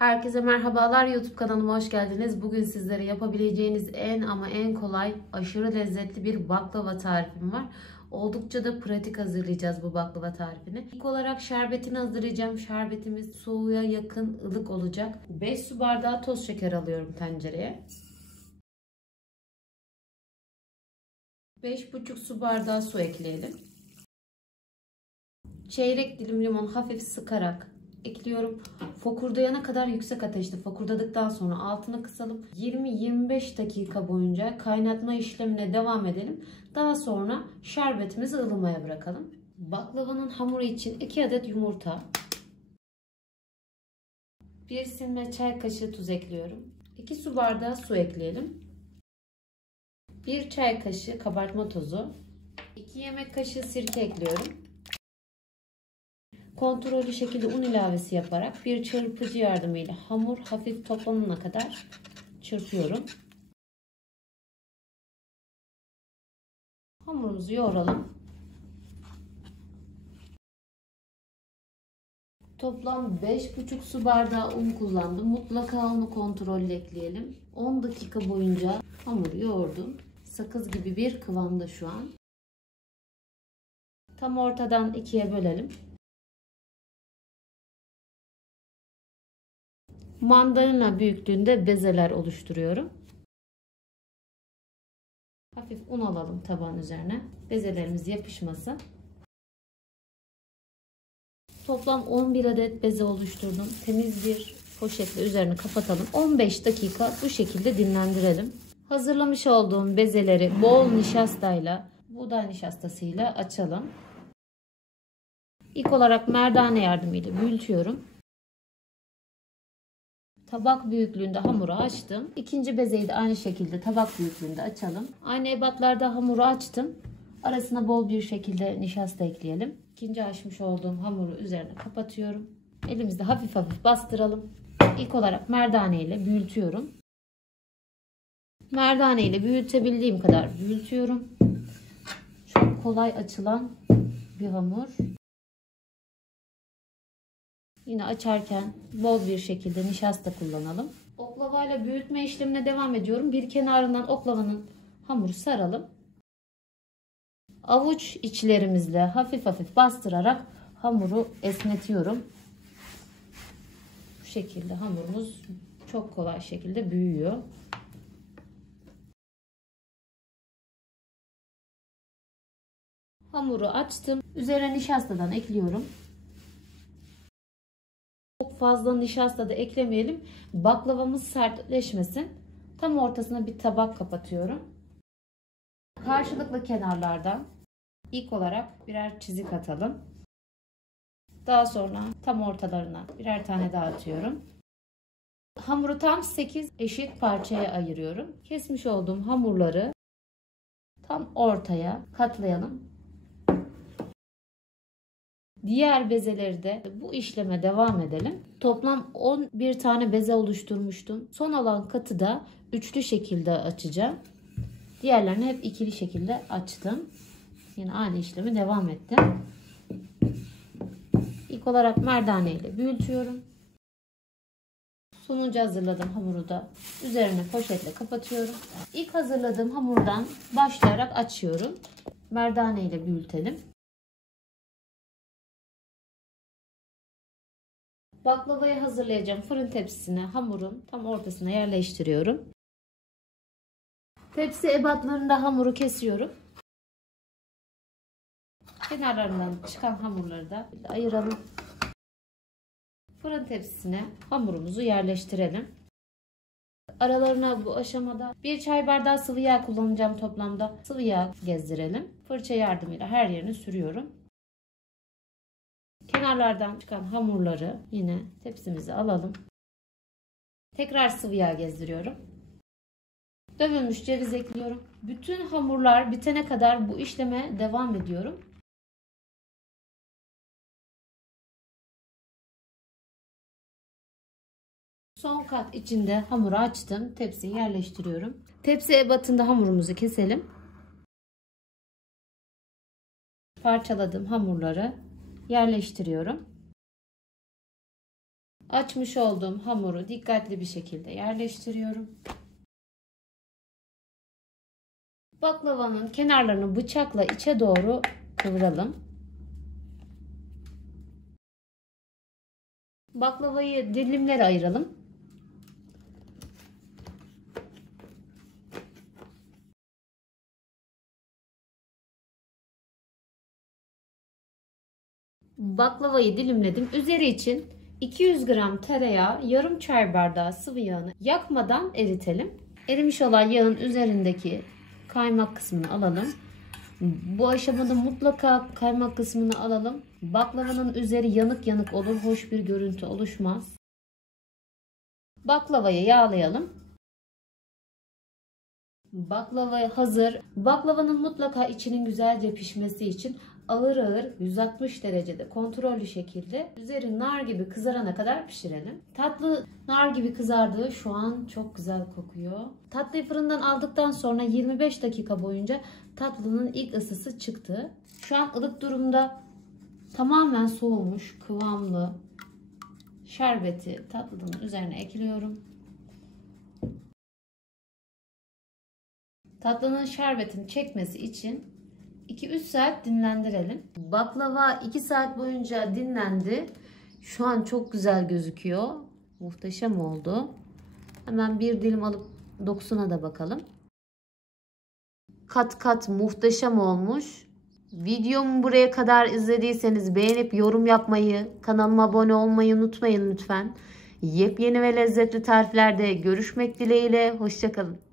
Herkese merhabalar, YouTube kanalıma hoş geldiniz. Bugün sizlere yapabileceğiniz en kolay, aşırı lezzetli bir baklava tarifim var. Oldukça da pratik hazırlayacağız bu baklava tarifini. İlk olarak şerbetini hazırlayacağım. Şerbetimiz soğuğa yakın ılık olacak. 5 su bardağı toz şeker alıyorum tencereye. 5,5 su bardağı su ekleyelim. Çeyrek dilim limon hafif sıkarak ekliyorum. Fokurdayana kadar yüksek ateşte fokurdadıktan sonra altını kısalım. 20-25 dakika boyunca kaynatma işlemine devam edelim. Daha sonra şerbetimizi ılımaya bırakalım. Baklavanın hamuru için 2 adet yumurta, 1 silme çay kaşığı tuz ekliyorum. 2 su bardağı su ekleyelim. 1 çay kaşığı kabartma tozu, 2 yemek kaşığı sirke ekliyorum. Kontrollü şekilde un ilavesi yaparak bir çırpıcı yardımıyla hamur hafif toplanana kadar çırpıyorum. Hamurumuzu yoğuralım. Toplam 5,5 su bardağı un kullandım. Mutlaka unu kontrollü ekleyelim. 10 dakika boyunca hamuru yoğurdum. Sakız gibi bir kıvamda şu an. Tam ortadan ikiye bölelim. Mandalina büyüklüğünde bezeler oluşturuyorum. Hafif un alalım tabağın üzerine. Bezelerimiz yapışmasın. Toplam 11 adet beze oluşturdum. Temiz bir poşetle üzerini kapatalım. 15 dakika bu şekilde dinlendirelim. Hazırlamış olduğum bezeleri bol nişastayla, buğday nişastasıyla açalım. İlk olarak merdane yardımıyla büyütüyorum. Tabak büyüklüğünde hamuru açtım. İkinci bezeyi de aynı şekilde tabak büyüklüğünde açalım. Aynı ebatlarda hamuru açtım. Arasına bol bir şekilde nişasta ekleyelim. İkinci açmış olduğum hamuru üzerine kapatıyorum. Elimizde hafif hafif bastıralım. İlk olarak merdane ile büyütüyorum. Merdane ile büyütebildiğim kadar büyütüyorum. Çok kolay açılan bir hamur. Yine açarken bol bir şekilde nişasta kullanalım. Oklavayla büyütme işlemine devam ediyorum. Bir kenarından oklavanın hamuru saralım. Avuç içlerimizle hafif hafif bastırarak hamuru esnetiyorum. Bu şekilde hamurumuz çok kolay şekilde büyüyor. Hamuru açtım. Üzerine nişastadan ekliyorum. Çok fazla nişasta da eklemeyelim. Baklavamız sertleşmesin. Tam ortasına bir tabak kapatıyorum. Karşılıklı kenarlardan ilk olarak birer çizik atalım. Daha sonra tam ortalarına birer tane daha atıyorum. Hamuru tam 8 eşit parçaya ayırıyorum. Kesmiş olduğum hamurları tam ortaya katlayalım. Diğer bezeleri de bu işleme devam edelim. Toplam 11 tane beze oluşturmuştum. Son olan katı da üçlü şekilde açacağım. Diğerlerini hep ikili şekilde açtım. Yine aynı işlemi devam ettim. İlk olarak merdane ile büyütüyorum. Sonuncu hazırladığım hamuru da üzerine poşetle kapatıyorum. İlk hazırladığım hamurdan başlayarak açıyorum. Merdane ile büyütelim. Baklavayı hazırlayacağım fırın tepsisine hamurun tam ortasına yerleştiriyorum. Tepsi ebatlarında hamuru kesiyorum. Kenarlarından çıkan hamurları da ayıralım. Fırın tepsisine hamurumuzu yerleştirelim. Aralarına bu aşamada 1 çay bardağı sıvı yağ kullanacağım toplamda. Sıvı yağ gezdirelim. Fırça yardımıyla her yerini sürüyorum. Kenarlardan çıkan hamurları yine tepsimize alalım. Tekrar sıvı yağ gezdiriyorum. Dövülmüş ceviz ekliyorum. Bütün hamurlar bitene kadar bu işleme devam ediyorum. Son kat içinde hamuru açtım. Tepsiyi yerleştiriyorum. Tepsi ebatında hamurumuzu keselim. Parçaladığım hamurları yerleştiriyorum. Açmış olduğum hamuru dikkatli bir şekilde yerleştiriyorum. Baklavanın kenarlarını bıçakla içe doğru kıvıralım. Baklavayı dilimlere ayıralım. Baklavayı dilimledim. Üzeri için 200 gram tereyağı, yarım çay bardağı sıvı yağını yakmadan eritelim. Erimiş olan yağın üzerindeki kaymak kısmını alalım. Bu aşamada mutlaka kaymak kısmını alalım. Baklavanın üzeri yanık yanık olur. Hoş bir görüntü oluşmaz. Baklavayı yağlayalım. Baklava hazır. Baklavanın mutlaka içinin güzelce pişmesi için ağır ağır 160 derecede kontrollü şekilde üzeri nar gibi kızarana kadar pişirelim. Tatlı nar gibi kızardığı şu an çok güzel kokuyor. Tatlıyı fırından aldıktan sonra 25 dakika boyunca tatlının ilk ısısı çıktı. Şu an ılık durumda, tamamen soğumuş kıvamlı şerbeti tatlının üzerine ekliyorum. Tatlının şerbetini çekmesi için 2-3 saat dinlendirelim. Baklava 2 saat boyunca dinlendi. Şu an çok güzel gözüküyor. Muhteşem oldu. Hemen bir dilim alıp dokusuna da bakalım. Kat kat muhteşem olmuş. Videomu buraya kadar izlediyseniz beğenip yorum yapmayı, kanalıma abone olmayı unutmayın lütfen. Yepyeni ve lezzetli tariflerde görüşmek dileğiyle. Hoşça kalın.